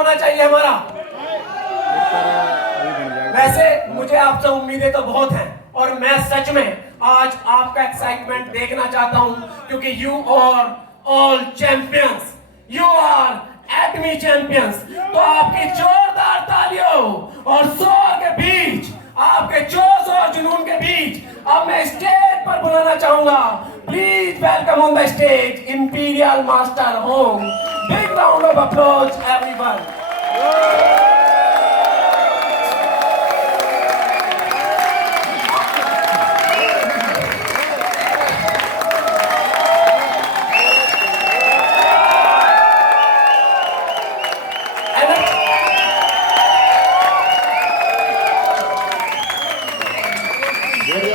होना चाहिए हमारा। वैसे मुझे आपसे उम्मीदें तो बहुत हैं और मैं सच में आज आपका एक्साइटमेंट देखना चाहता हूं क्योंकि you are all champions, you are Atomy champions. तो आपकी जोरदार तालियों और शोर के बीच, आपके जोश और जुनून के बीच अब मैं स्टेज पर बुलाना चाहूंगा। Please welcome on the stage imperial master home. Big round of applause, everyone.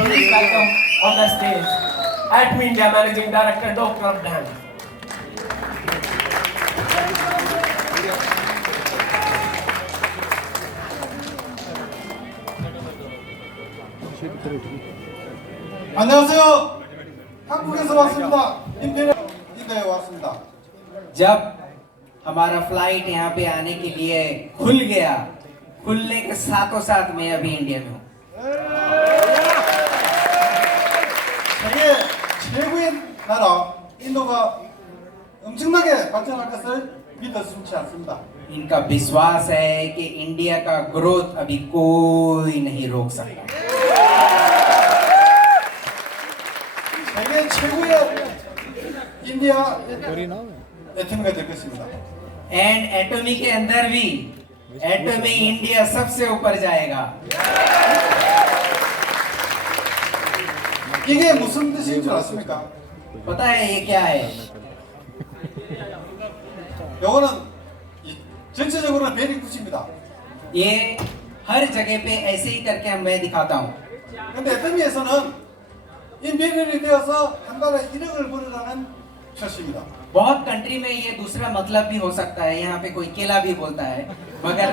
Please welcome on the stage ATMI India Managing Director Dr. Abdan. 안녕하세요. 한국에서 왔습니다. 인도에 왔습니다. जब हमारा फ्लाइट यहाँ पे आने के लिए खुल गया, खुलने के साथों साथ मैं अभी इंडिया में हूँ। 세계 최고의 나라 인도가 엄청나게 발전할 것을 믿어 숨지 않습니다. इनका विश्वास है कि इंडिया का ग्रोथ अभी कोई नहीं रोक सकता। 세계 최고의 인디아 애터미가 될 것입니다. एंड एटॉमी के अंदर भी एटॉमी इंडिया सबसे ऊपर जाएगा। 이게 무슨 뜻인 줄 아십니까? पता है ये क्या है? 요거는 전체적으로는 베리굿입니다. ये हर जगह पे ऐसे ही करके मैं दिखाता हूँ। 근데 애터미에서는 인베리얼이 되어서 한 달에 1억을 벌어라는 철수입니다. बहुत कंट्री में ये दूसरा मतलब भी हो सकता है, यहाँ पे कोई केला भी बोलता है, मगर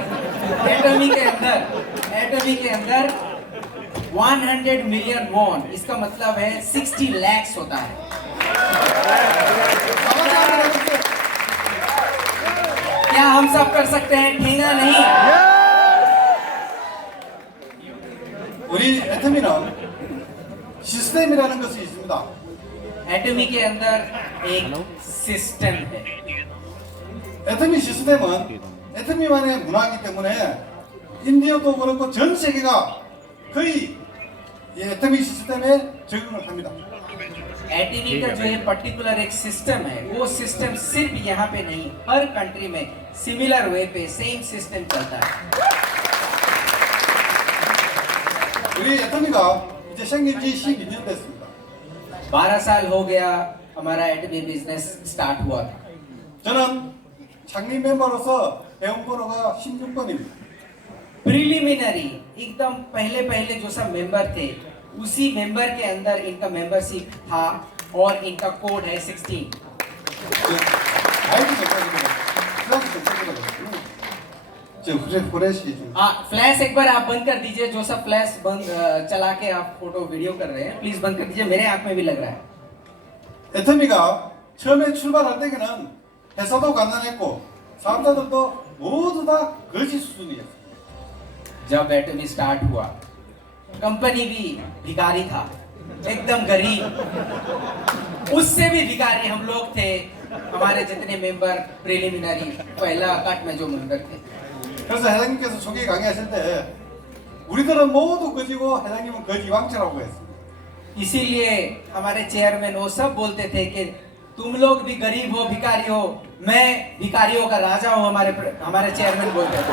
एटॉमी के अंदर 100 मिलियन वॉन, इसका मतलब है 60 lakhs होता है। क्या हम सब कर सकते हैं? ठेंगा नहीं। 우리 애터미는 시스템이라는 것이 있습니다. एटॉमी के अंदर एक सिस्टम है। 애터미 시스템은 애터미만의 문화이기 때문에 인디아도 그렇고 전 세계가 거의 이 애터미 시스템에 적응을 합니다. एटॉमी का जो ये पर्टिकुलर एक सिस्टम है, वो सिस्टम सिर्फ यहाँ पे नहीं, हर कंट्री में सिमिलर वे पे सेम सिस्टम चलता है। 우리 애터미가 이제 생긴 지 12년 됐습니다. 12 साल हो गया हमारा एटॉमी बिजनेस स्टार्ट हुआ था। 저는 창립 멤버로서 배운 번호가 16번입니다. प्रिलिमिनरी एकदम पहले जो सब मेंबर थे, उसी मेंबर के अंदर इनका मेंबरशिप था और इनका कोड है 16। 아이디 정착입니다. 플러스 정착이라고. 저 후레쉬 좀. फ्लैश एक बार आप बंद कर दीजिए, जो सब फ्लैश बंद चला के आप फोटो वीडियो कर रहे हैं, प्लीज बंद कर दीजिए, मेरे आंख में भी लग रहा है। 애터미가 처음에 출발할 때는 회사도 가난했고 사업자들도 모두 다 거지 수준이었어요. जब एटॉमी स्टार्ट हुआ, कंपनी भी भिखारी था, एकदम गरीब, उससे भी भिखारी हम लोग थे, हमारे जितने मेंबर प्रिलिमिनरी पहला कट में जो मेंबर थे। 그래서 회장님께서 초기 강의하실 때 우리들은 모두 거지고 회장님은 거지 왕처라고 했습니다. इसीलिए हमारे चेयरमैन वो सब बोलते थे कि तुम लोग भी गरीब हो, भिखारी हो, मैं भिखारियों का राजा हूँ, हमारे चेयरमैन बोलते थे।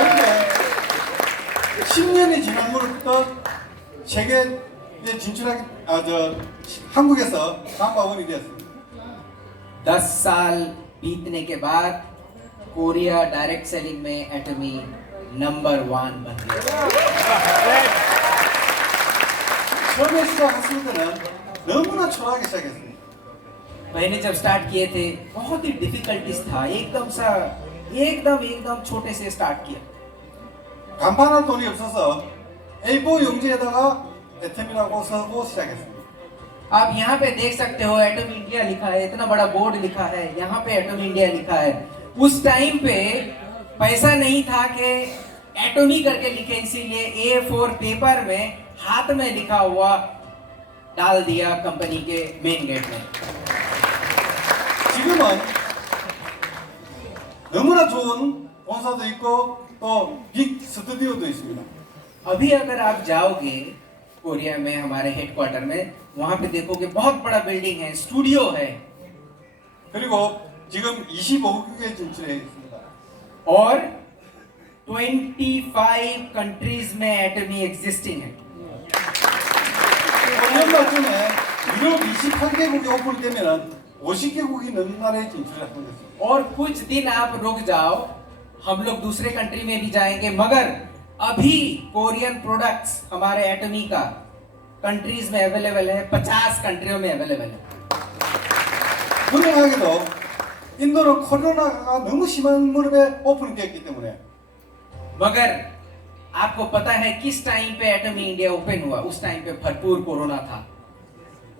그런데 10년이 지남으로부터 세계에 진출하기 한국에서 넘버원이 되었습니다. 10 साल बीतने के बाद कोरिया डायरेक्ट सेलिंग में एटॉमी नंबर 1 बन गया। 처음에 시작했을 때는 너무나 초라하게 시작했습니다. मैंने जब स्टार्ट किए थे बहुत ही डिफिकल्टीज था, एकदम छोटे से स्टार्ट किया। 간판할 돈이 없어서 A4 용지에다가 애터미라고 써고 시작했습니다. आप यहाँ पे देख सकते हो एटम इंडिया लिखा है, इतना बड़ा बोर्ड लिखा है, यहाँ पे एटम इंडिया लिखा है। उस टाइम पे पैसा नहीं था कि एटॉमी करके लिखे, इसीलिए A4 पेपर में हाथ में लिखा हुआ डाल दिया कंपनी के मेन गेट में। 지금은 너무나 좋은 본사도 있고 또 빅 스튜디오도 있습니다. अभी अगर आप जाओगे कोरिया में हमारे हेडक्वार्टर में, वहां पे देखोगे बहुत बड़ा बिल्डिंग है, स्टूडियो है, 그리고 지금 25개국에 진출해 있습니다. और 25 कंट्रीज में एटमी एग्जिस्टिंग है। 연말쯤에 유럽 28개국이 오픈되면은 50개국이 넘는 나라에 진출하는 것입니다. और कुछ दिन आप रुक जाओ, हम लोग दूसरे कंट्री में भी जाएंगे, मगर अभी कोरियन प्रोडक्ट्स हमारे एटमी का कंट्रीज में अवेलेबल है, 50 कंट्रियों में अवेलेबल है। 불행하게도 인도는 코로나가 너무 심한 무렵에 오픈되었기 때문에 मगर आपको पता है किस टाइम पे एटमी इंडिया ओपन हुआ? उस टाइम पे भरपूर कोरोना था।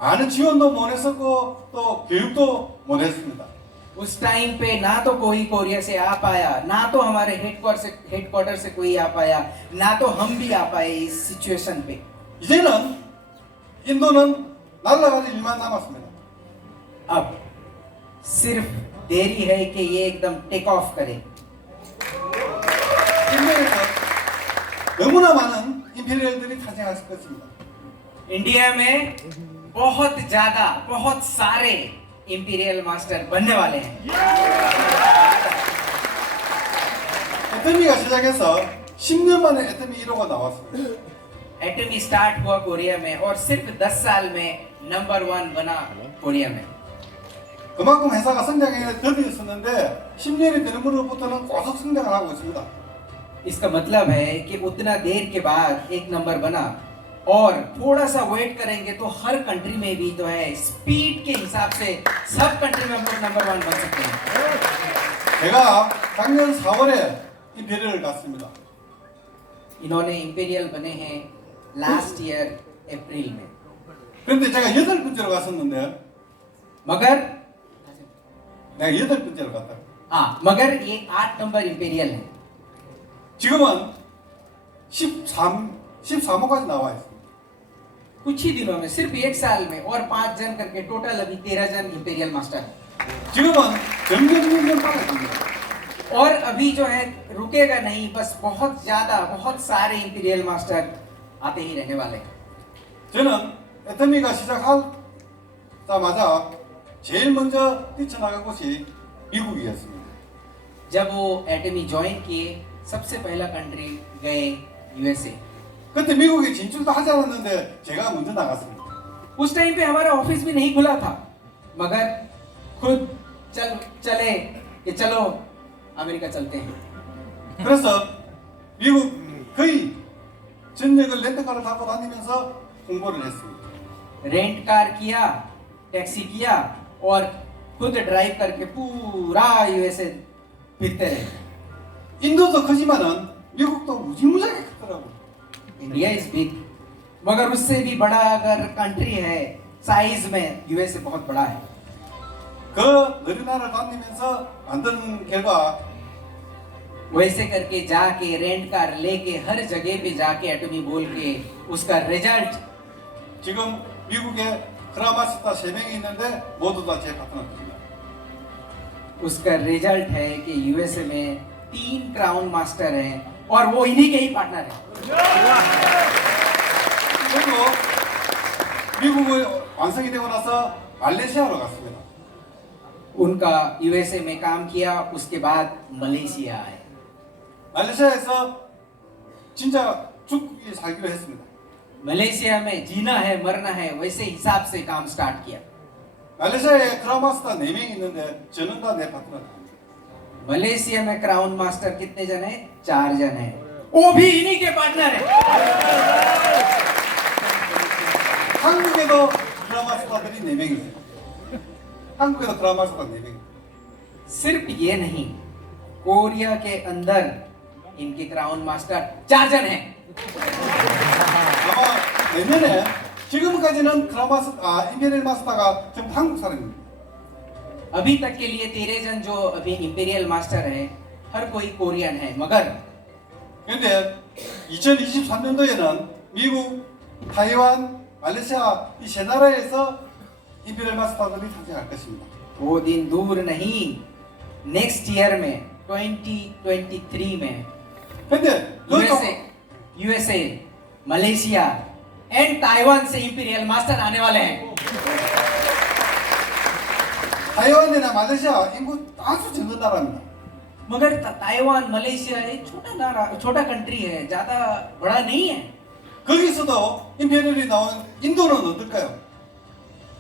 많은 지원도 못 했었고 또 교육도 못 했습니다. उस टाइम पे ना तो कोई कोरिया से आ पाया, ना तो हमारे हेडक्वार्टर से कोई आ पाया, ना तो हम भी आ पाए इस सिचुएशन पे। 이제는 인도는 날아갈 일만 남았습니다. अब सिर्फ देरी है कि ये एकदम टेक ऑफ करे। 인도에서 너무나 많은 임페리얼들이 탄생할 것입니다. इंडिया में बहुत सारे इंपीरियल मास्टर बनने वाले हैं। 애터미가 시작해서 10년 만에 애터미 1호가 나왔습니다. एटमी स्टार्ट हुआ कोरिया में और सिर्फ 10 साल में नंबर 1 बना कोरिया में। 그만큼 회사가 성장에 더디었었는데 10년이 되는 것부터는 고속 성장을 하고 있습니다. इसका मतलब है कि उतना देर के बाद एक नंबर बना, और थोड़ा सा वेट करेंगे तो हर कंट्री में भी जो है स्पीड के हिसाब से सब कंट्री में हम लोग नंबर 1 बन सकते हैं। 제가 작년 4월에 임페리얼을 갔습니다. इन्होंने इंपीरियल बने हैं लास्ट ईयर अप्रैल में, 그런데 제가 8번째로 갔었는데 मगर 내가 8번째로 갔다. मगर ये 8 नंबर इंपीरियल है। 지금은 13호까지 나와 있습니다. कुछ ही दिनों में, सिर्फ एक साल में, और 5 जन करके टोटल अभी 13 जन इंपीरियल मास्टर हैं। 지금은 점점 빨라집니다. और अभी जो है रुकेगा नहीं, बस बहुत सारे इंपीरियल मास्टर आते ही रहने वाले हैं। 저는 애터미가 시작하자마자 제일 먼저 뛰쳐나간 곳이 미국이었습니다. जब वो एटमी ज्वाइन किए, सबसे पहला कंट्री गए यूएसए। 그때 미국에 진출도 하지 않았는데 제가 먼저 나갔습니다. उस टाइम पे हमारा ऑफिस भी नहीं खुला था, मगर खुद चले कि चलो अमेरिका चलते हैं। 그래서 미국 거의 전역을 렌트카를 타고 다니면서 홍보를 했습니다. रेंट कार किया, टैक्सी किया, और खुद ड्राइव करके पूरा यूएसए फिरते रहे। 인도도 크지만은 미국도 무지무지하게 크더라고요. इंडिया इज बिग, मगर उससे भी बड़ा अगर कंट्री है साइज में, यूएसए बहुत बड़ा है। 그 너리나라를 다니면서 만든 결과 वैसे करके जाके रेंट कार लेके हर जगह पे जाके एटमी बोल के उसका रिजल्ट, 지금 미국에 크라마스타 3명이 있는데 모두 다 제 파트너입니다. उसका रिजल्ट है कि यूएसए में 3 क्राउन मास्टर हैं और वो इन्हीं के ही पार्टनर हैं। 그리고 미국을 완성이 되고 나서 말레이시아로 갔습니다. उनका यूएसए में काम किया, उसके बाद मलेशिया आए। 말레이시아에서 진짜 죽기 살기로 했습니다. मलेशिया में जीना है मरना है वैसे हिसाब से काम स्टार्ट किया। 말레이시아에 크라마스타 4명이 있는데 저는 다 내 파트너입니다. मलेशिया में क्राउन मास्टर कितने जन हैं? 4 जन हैं, वो भी इन्हीं के पार्टनर हैं। 한국에도 크라마스타들이 4명이 있어요. 한국에도 크라마스타 4명이. सिर्फ ये नहीं, कोरिया के अंदर इनके क्राउन मास्टर 4 जन हैं। 아마 내년에 지금까지는 임페리얼 마스터가 전부 한국 사람입니다. अभी तक के लिए 13 जन जो अभी इंपीरियल मास्टर है हर कोई कोरियन है मगर 그런데 2023년도에는 미국, 타이완, 말레이시아 이 세 나라에서 임페리얼 마스터들이 탄생할 것입니다. वो दिन दूर नहीं नेक्स्ट ईयर में 2023 में 그런데 यूएसए मलेशिया एंड ताइवान से इंपीरियल मास्टर आने वाले हैं 타이완이나 말레이시아 인구 아주 적은 나라입니다. मगर ताइवान मलेशिया एक छोटा कंट्री है ज्यादा बड़ा नहीं है 거기서도 임페리얼이 나온 인도는 어떨까요?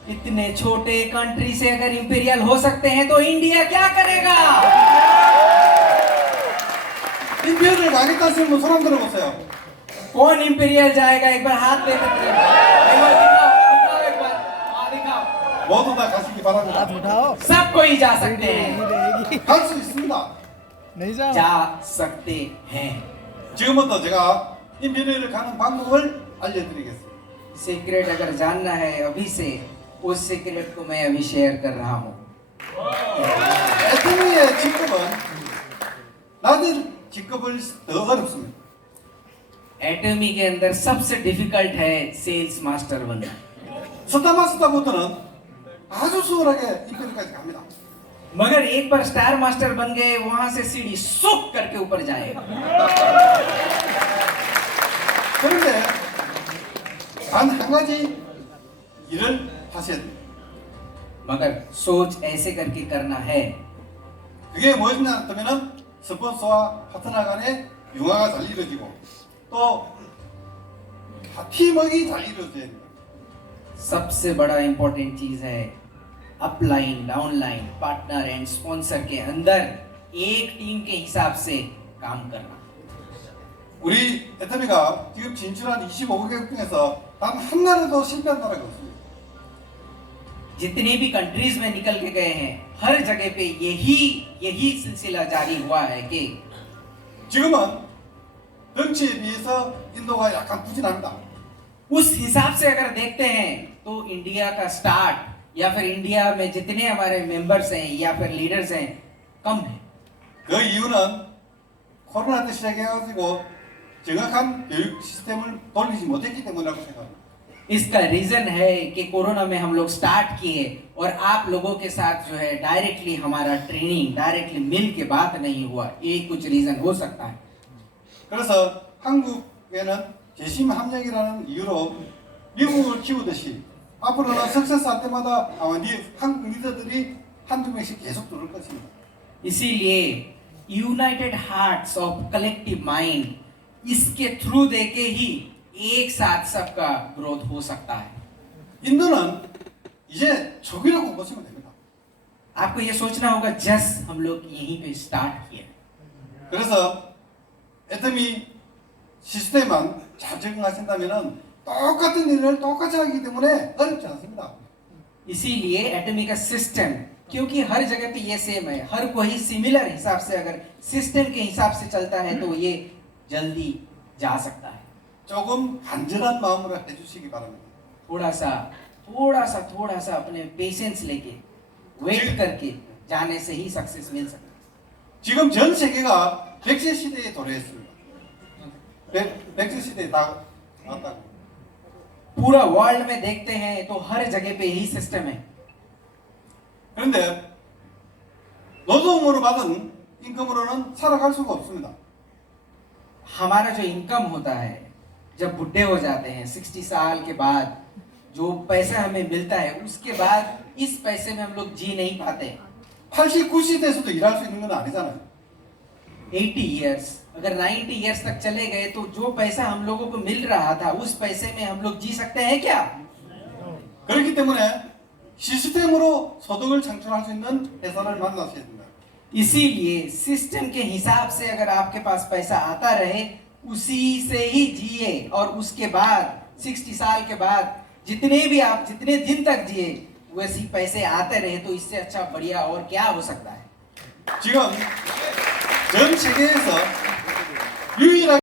इतने छोटे कंट्री से अगर इंपीरियल हो सकते हैं तो इंडिया क्या करेगा 임페리얼 가겠다는 분 손 한번 들어보세요. कौन इंपीरियल जाएगा एक बार हाथ दे सकते हैं एक बार दिखाओ एक बार दिखाओ 모두 다 가시기 바랍니다. उठाओ सब कोई जा सकते हैं रहेगी 갈 수 있습니다. नहीं जा जा सकते हैं 지금부터 제가 임페리얼을 가는 방법을 알려드리겠습니다. सीक्रेट अगर जानना है अभी से उस सीक्रेट को मैं अभी शेयर कर रहा हूँ 애터미의 직급은 낮은 직급을 더 어렵습니다. एटमी के अंदर सबसे डिफिकल्ट है सेल्स मास्टर बनना 스타 마스터부터는 아주 수월하게 임페리얼까지 갑니다. मगर एक बार स्टार मास्टर बन गए वहां से सीढ़ी सुक करके ऊपर जाएगा 그런데 단 한 가지 일을 하셔야 돼요. मगर सोच ऐसे करके करना है 그게 무엇이냐 하면은 스폰서와 파트너 간의 융화가 잘 이루어지고 또 팀워크가 잘 이루어져야 됩니다. सबसे बड़ा इंपॉर्टेंट चीज है upline downline partner and sponsor के अंदर एक टीम के हिसाब से काम करना 우리 애터미가 지금 진출한 25개국 중에서 단 한 나라도 실패한 나라가 없습니다. जितने भी कंट्रीज में निकल के गए हैं हर जगह पे यही सिलसिला जारी हुआ है कि 지금은 덩치에 비해서 인도가 약간 부진합니다. उस हिसाब से अगर देखते हैं तो इंडिया का स्टार्ट या फिर इंडिया में जितने हमारे मेंबर्स हैं या फिर लीडर्स हैं कम है 그 이유는 코로나 때 시작해가지고 정확한 교육 시스템을 돌리지 못했기 때문이라고 생각합니다. इसका रीजन है कि कोरोना में हम लोग स्टार्ट किए और आप लोगों के साथ जो है डायरेक्टली हमारा ट्रेनिंग डायरेक्टली मिल के बात नहीं हुआ ये कुछ रीजन हो सकता है 그래서 한국에는 재심 함정이라는 이유로 미국을 키우듯이 앞으로는 석세스 할 때마다 아마 한국 리더들이 한두 명씩 계속 들어올 것입니다. इसीलिए United hearts of collective mind इसके थ्रू देके ही एक साथ सबका ग्रोथ हो सकता है 인도는 이제 초기라고 보시면 됩니다. आपको ये सोचना होगा जस्ट हम लोग यहीं पे स्टार्ट किए 그래서 애터미 시스템만 잘 적응하신다면 똑같은 일을 똑같이 하기 때문에 어렵지 않습니다. इसीलिए एटमी का सिस्टम क्योंकि हर जगह पे ये सेम है हर कोई सिमिलर हिसाब से अगर सिस्टम के हिसाब से चलता है तो ये जल्दी जा सकता है 조금 간절한 마음으로 해주시기 바랍니다. थोड़ा सा अपने पेशेंस लेके वेट करके जाने से ही सक्सेस मिल सकता है 지금 전 세계가 백세 시대에 도래했습니다. 백세 시대에 다 왔다고. पूरा वर्ल्ड में देखते हैं तो हर जगह पे यही सिस्टम है 그런데 노동으로 받은 임금으로는 살아갈 수가 없습니다. हमारा जो इनकम होता है जब बुढ़े हो जाते हैं 60 साल के बाद जो पैसा हमें मिलता है उसके बाद इस पैसे में हम लोग जी नहीं पाते 80, 90대에서도 일할 수 있는 건 아니잖아요. 80 इयर्स अगर 90 इयर्स तक चले गए तो जो पैसा हम लोगों को मिल रहा था उस पैसे में हम लोग जी सकते हैं क्या 그렇기 때문에 시스템으로 소득을 창출할 수 있는 회사를 만나셔야 됩니다. इसीलिए सिस्टम के हिसाब से अगर आपके पास पैसा आता रहे उसी से ही जिए और उसके बाद 60 साल के बाद जितने दिन तक जिए वैसे पैसे आते रहे तो इससे अच्छा बढ़िया और क्या हो सकता है 지금 전 세계에서 유일하게